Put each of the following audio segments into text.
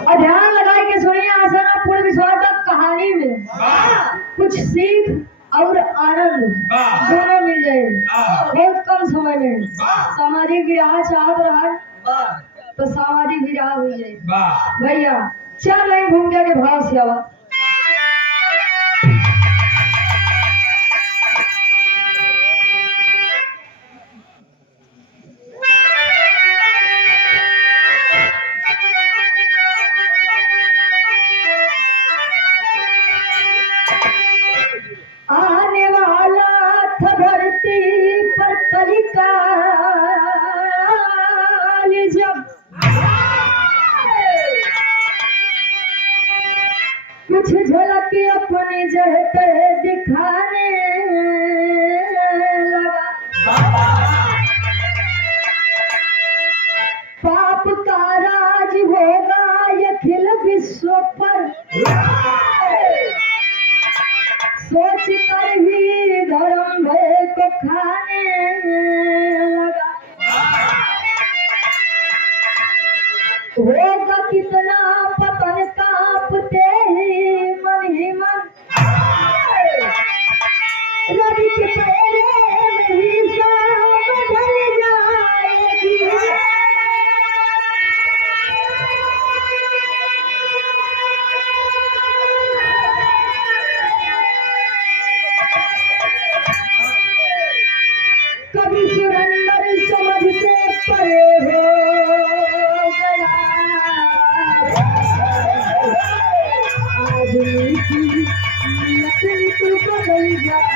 और ध्यान लगाए के सुनिए आसना पूर्ण विश्वास कहानी में कुछ सीख और आनंद दोनों मिल जाए बहुत कम समय में। सामाजिक विराह चाहत रहा तो सामाजिक विराह हो जाए भैया। चल नहीं घूम के भाव से आवा आने वाला था धरती पर कलिकाल जब कुछ झलक अपनी जहते दिखाने लगा। पाप का राज होगा अखिल विश्व पर सोच कर ही धर्म भय को खाने लगा। होगा कितना पतन कांपते ही मन रवि के पैरे में ही सब ढल जाएगी। कभी सुरंदर समझ से परे हो गया आदमी की नियत तो बदल जाए।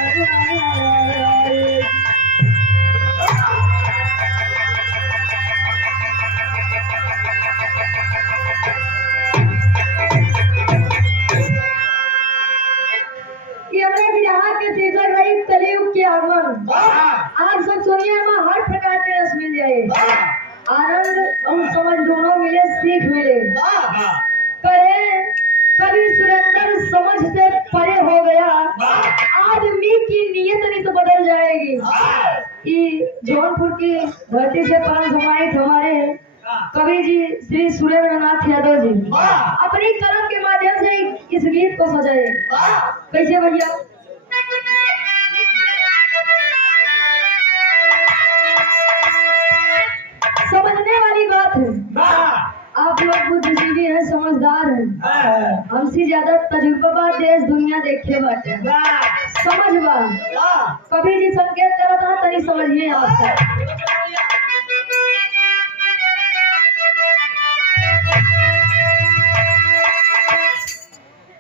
ये अपने विराह के शीर्षक है कलयुग के आगमन। आज सब सुनिए में हर प्रकार के रस मिल जाए आनंद और समझ दोनों मिले सीख मिले। कहे कभी सुरेंद्र समझ से परे हो गया आदमी की नियत नहीं तो बदल जाएगी। ये जौनपुर की धरती से पान समाहित हमारे कवि जी श्री सुरेंद्र नाथ यादव जी अपनी कलम के माध्यम से इस गीत को सजाए। कैसे भैया समझने वाली बात है। आप लोग बुद्धिजीवी हैं समझदार हैं हमसे ज्यादा तजुर्बा देश दुनिया देखे बाटे समझ बा कभी जी संकेत करता था तरी समझिए आपसे।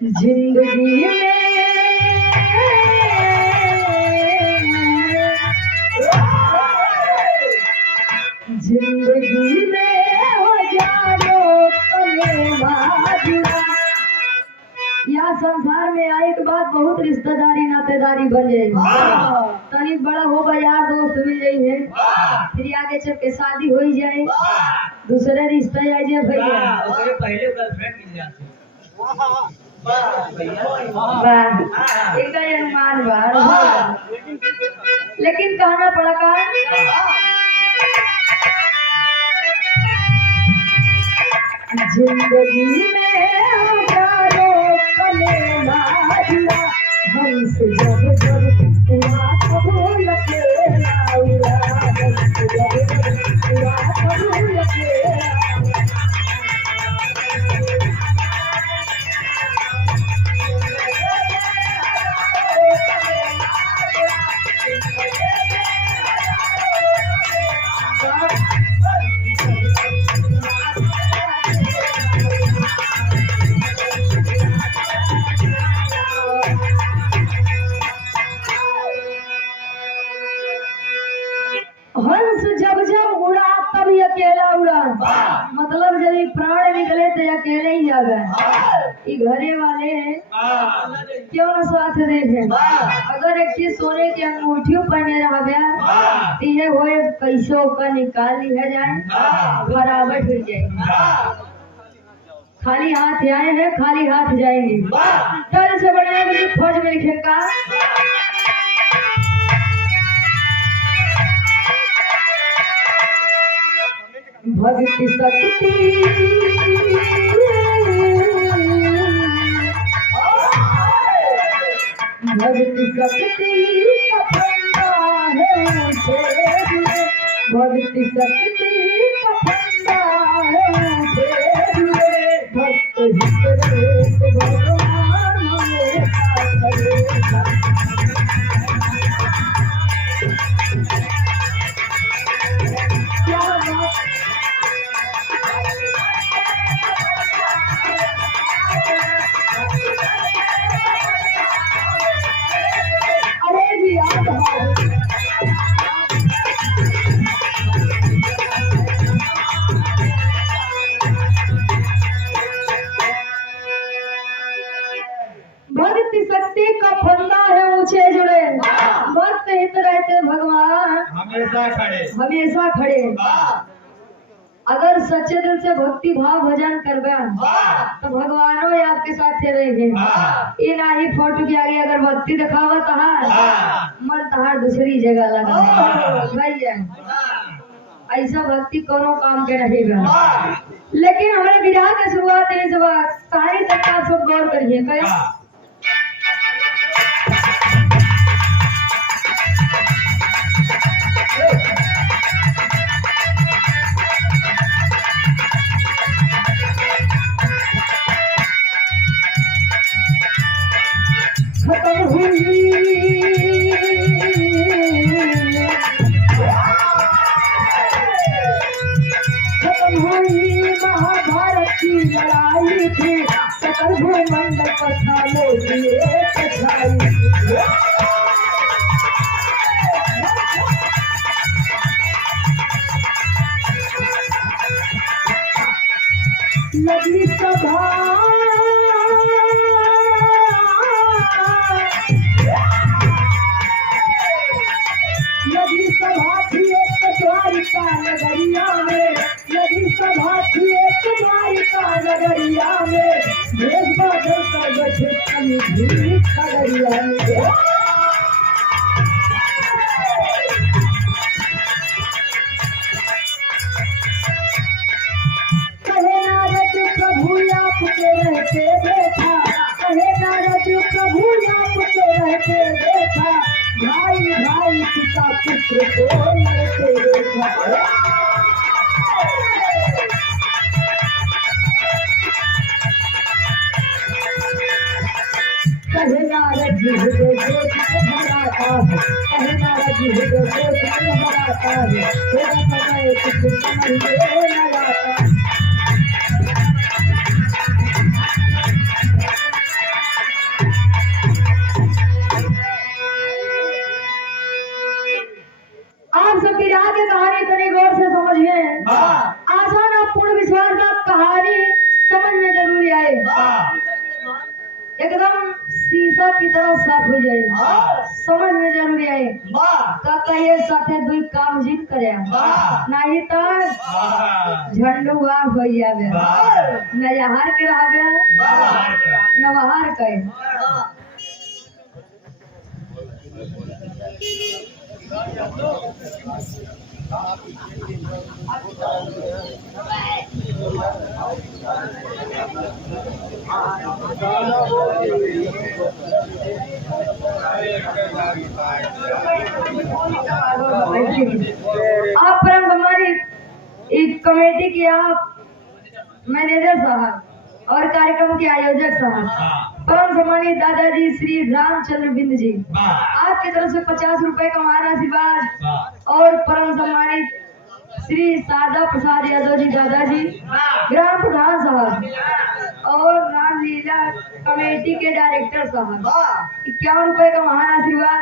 जिंदगी में जिंदगी में हो जानो यहाँ संसार में आए के बाद बहुत रिश्तेदारी नातेदारी बन जाएगी। तनी बड़ा हो यार दोस्त मिल जाए है फिर आगे चल के शादी हो ही जाए दूसरे रिश्ता आ जाए भैया पहले गर्लफ्रेंड मिल जाती एक अनुमान बार लेकिन कहना पड़ा का जिंदगी में हमसे हंस जब जब उड़ा तब अकेला उड़ा मतलब जब प्राण निकले तो अकेले ही आ गए। घरे वाले क्यों न साथ देखे अगर एक चीज सोने की अंगूठी पहने रहा गया तो ये हो पैसों का निकाल लिया जाए बराबर हो जाए। खाली हाथ आए हैं खाली हाथ जाएंगे डर से बड़े फौज में लिखे का भक्ति शक्ति शक्ति का फंदा है मुझे जुड़े भक्त हित रहे भगवान हमेशा करेगा। क्या बात अरे जी याद है भक्ति शक्ति का फंदा है ऊंचे जुड़े भक्त हित रहते भगवान हमेशा खड़े। हमेशा खड़े। अगर सच्चे दिल से भक्ति भाव भजन करबे तो भगवानो ही आपके साथ रहेंगे। ये ना ही फोटो की आगे अगर भक्ति दिखावा तहार मन तहार दूसरी जगह लगा भैया ऐसा भक्ति कोनो काम के नहीं बा। लेकिन हमारे विराह की शुरुआत है जब कहानी तक आप सब गौर करिए कहीं खत्म हुई महाभारत की लड़ाई थी सकल भूमंडल पर था मोदी एक छाई। लगी सभा लगी सभा थी एक द्वारिका नगरिया में लगी सभा थी एक द्वारिका नगरिया में भेद बादल कर बैठे कमी भी खगड़िया में। कहे नारद प्रभु आपके रहते देखा कहे नारद प्रभु आपके रहते देखा भाई भाई पिता पुत्र को लड़ते देखा। कहे नारद जी हृदय सोच में घबराता है कहे नारद जी हृदय सोच में घबराता है थोड़ा समय कुछ समझ में न आता। आप सब विराह की कहानी थोड़ी गौर से समझिए। आसान और पूर्ण विश्वास का कहानी समझ में जरूरी आए एकदम शीशा की तरह साफ हो जाए समझ में जरूरी आए काका ये साथे दुई काम जीत करे नहीं तो झंडू वाह हो जावे न यहार के रहावे न वहार के। आप परम हमारी एक कमेटी के आप मैनेजर साहब और कार्यक्रम के आयोजक साहब परम सम्मानित दादाजी श्री रामचंद्र बिंद जी आपकी तरफ से 50 रुपए का हमारा आशीर्वाद और परम सम्मानित श्री सादा प्रसाद यादव जी दादाजी ग्राम प्रधान साहब और रामलीला कमेटी के डायरेक्टर साहब 51 रुपए का महान आशीर्वाद।